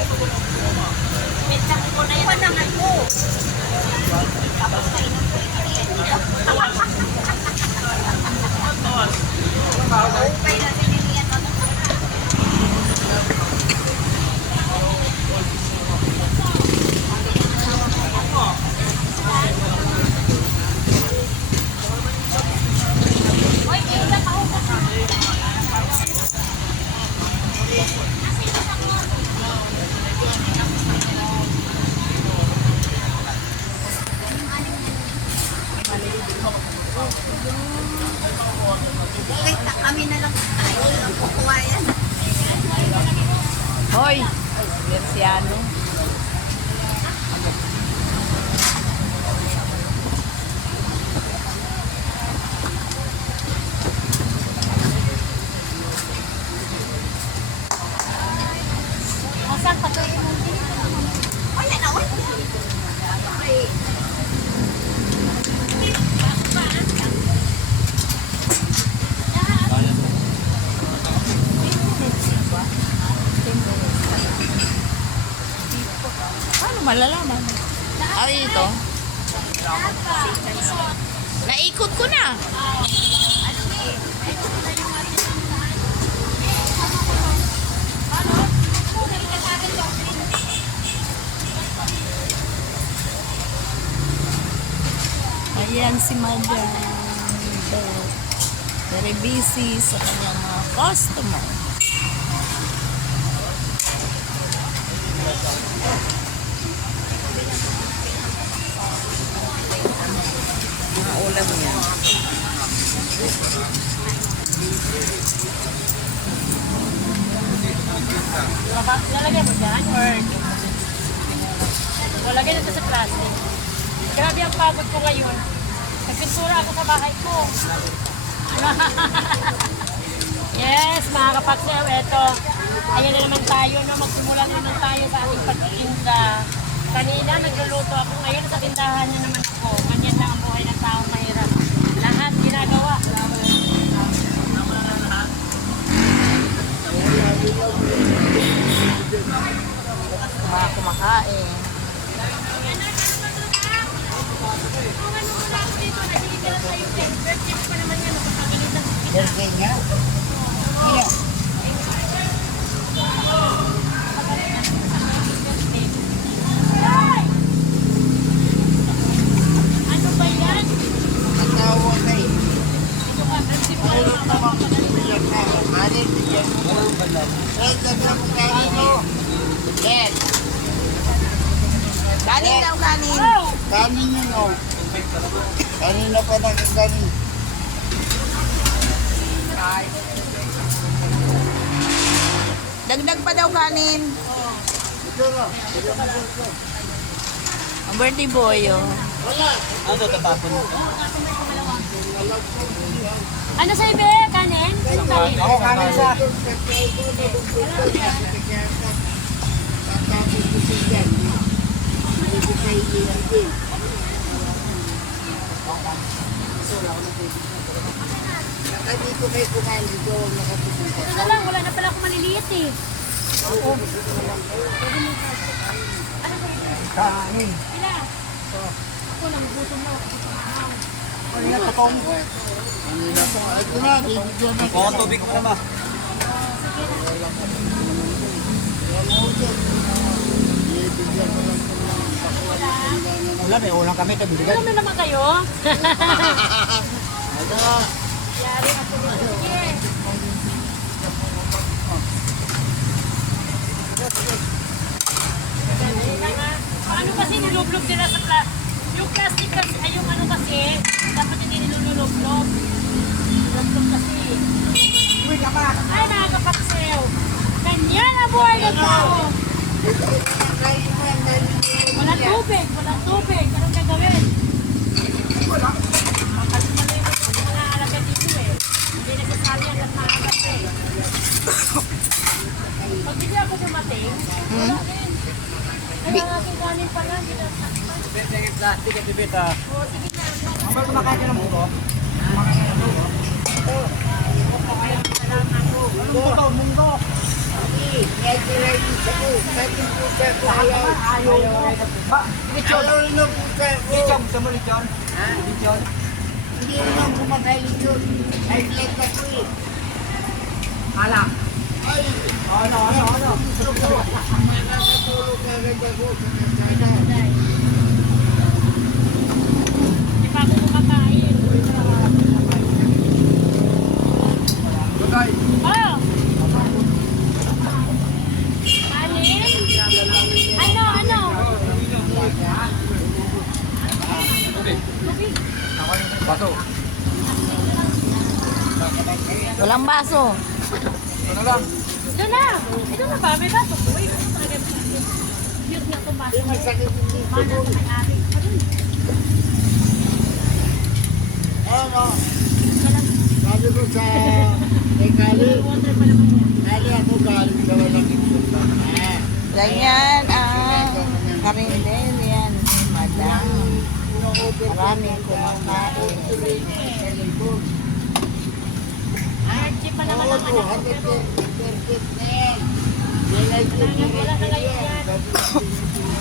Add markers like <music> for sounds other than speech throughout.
Petsang ko na yan. naman ko. Tapos kainan ko yung Okay na siniliyan mo. Hoy, kaya pa ako Kahit na kami na lang tayo ang kukuha yan. Hoy, Versiano. Asan pa to yung Oh, yan ako. Okay. Paano malalaman? Ay, ito. Naikot ko na. Ayan si Madam. Very busy sa kanyang mga customer. Ulam niya. Lalagay mo dyan or lalagay na ito sa plastic. Grabe ang pagod ko ngayon. Nagpintura ako sa bahay ko. <laughs> yes, mga kapaksew, eto. Ayan na naman tayo, no? magsimula na naman tayo sa ating pagtitinda. Kanina nagluluto ako, ngayon sa tindahan na naman ako. Ganyan lang ang buhay ng. Lahat ginagawa. Mga kumakain. Birthday niya. Ano ba yan? Natawa na eh. Mayroon naman bigyan na. Alin bigyan mo. Eh, dagdag mo kanin mo. Yes. Kanin daw, kanin. Kanin yun o. Kanina pa nakakanin. Dagdag pa daw kanin. Na. Ang birthday boy, oh. Ano sa ibe? Kanin? Ano kanin? Ako kanin sa. Dito kayo kumain dito, nakapupunta. Ito na lang, wala na pala akong maliliit eh. Kain. Ila? Ako lang, gutom na ako. Kanina pa. Ito na, bibigyan na. Oo, tubig mo na ba? Wala, may ulang kami. Alam na naman kayo? Ada. <laughs> <laughs> Yari ako nito. Sige. Ganun lang, ah. Paano kasi nilublob nila sa pla yung plastic kasi, ay yung ano kasi, dapat hindi nilulublob. Nilublob kasi. Ay, nakakapaksew. Ganyan ang buhay ng tao. Wala tubig, wala tubig. Anong gagawin? Makalimalimus yung mga alaga dito eh. Hindi nagsasali ang nagmaagat eh. Pag hindi ako dumating, wala din. Kaya ang aking kanin pa nga, hindi na sakpan. Plastic at tibit ah. O, sige na. Ang ba kumakain ka ng buko? Mundo. Buko, mundo. Kahit nilainis ako. Kahit yung pusa ko ayaw. Ayaw. Ba, lechon. Ayaw rin ng pusa ko. Lechon, gusto mo lechon? Ha? Lechon. Hindi naman kumakain. Ay. Bagay. Oh! Kanin? Ano, ano? Baso. Walang baso. Ano lang? Ito na! Ito na ba? May baso ko. Uy, ito talaga. Cute nga itong baso. Ay, Mana sa may-ari. Ayun. Ano? Sabi ko sa kay Kali. Kali ako galing sa walang. Ah, Ganyan ang karindel yan. Madam. Maraming kumakain. Energy pa naman ang anak ko.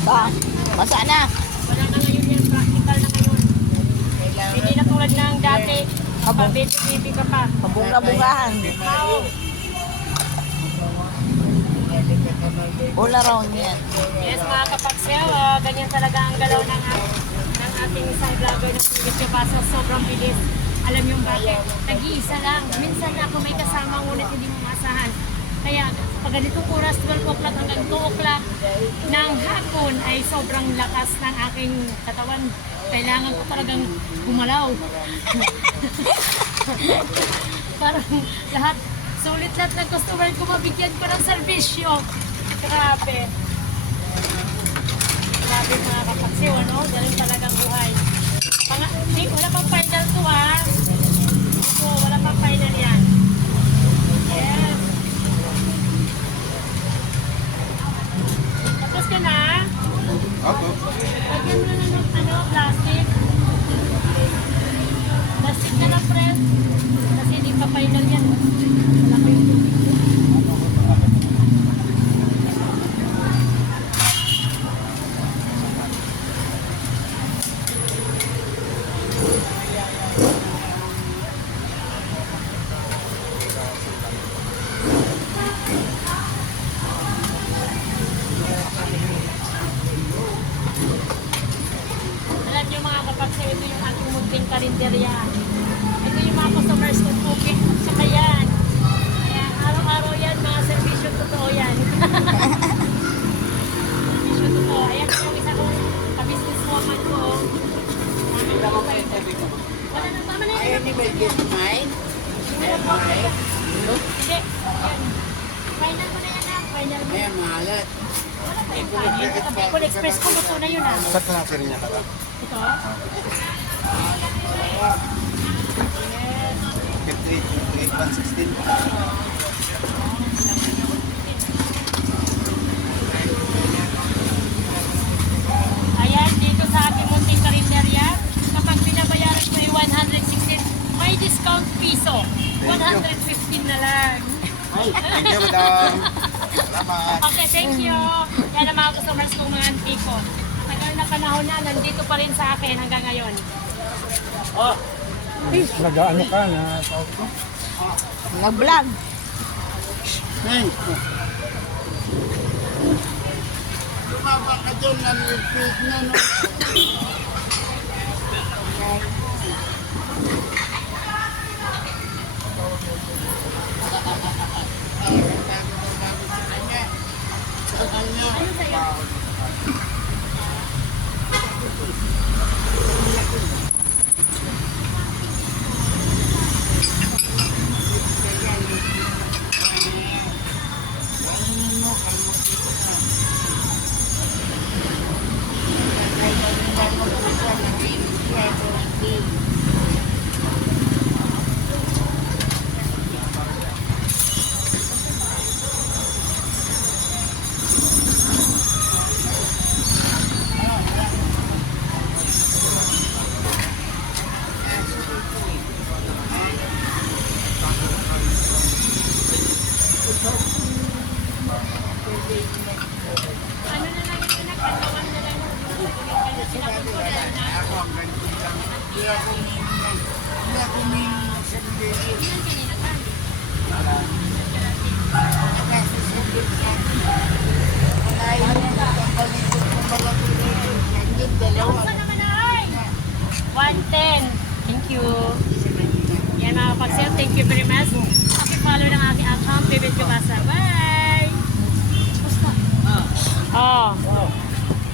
Ba, basa na ngayon yan. Practical na ngayon. Hindi na tulad ng dati. Pababy-baby ka pa. Pabunga-bungahan. Wow. All around yan. Yes, mga kapagsayaw, ah, ganyan talaga ang galaw ng, ng ating isang vlogger na Philip Cabasa. Sobrang bilis. Alam yung bakit? Nag-iisa lang. Minsan na ako may kasama, ngunit hindi mo masahan. Kaya pag ganitong oras, 12 o'clock hanggang 2 o'clock ng hapon ay sobrang lakas ng aking katawan. Kailangan ko talagang gumalaw. Parang lahat, sulit lahat ng customer ko mabigyan ko ng serbisyo. Grabe. Grabe mga kapaksiw, ano? Ganun talagang buhay. Mga, eh, wala pang final to ha. Wala pang final yan. Yes. Tapos ka na? Lagyan mo na ng ano, plastic. Plastic na lang, friend. Kasi hindi pa final yan. Wala pa yung tubig. Alam niyo mga kapatid, ito yung ating munting Ito yung mga customers ko cooking. Saka yan. Kaya araw-araw yan, mga servisyo totoo yan. servisyo totoo. Ayan yung isa kong ka-business woman ko. Wala na, tama na Ayaw yan. ni Mel get mine? Hindi. Ayan. Final mo na yan ah. Final mo. May malat. Wala pa yung Bicol Express ko luto na yun ah. Sa klaseng niya ka Ito. 58, 116. Ayan, dito sa ating munting karinderya, kapag binabayaran ko yung 116, may discount piso. 115 na lang. Ay, thank you, madam. Salamat. Okay, thank you. Yan ang mga customers kong mga antiko. Tagal na panahon na, nandito pa rin sa akin hanggang ngayon. Nag-ano ka na? Nag-vlog. Lumaba ka dyan, nanlipid na, no? <laughs> 110. Thank you. Yan mga kapag-sale. Thank you very much. Pakipollow ng aking account. Bibit ko basa. Bye! Oh.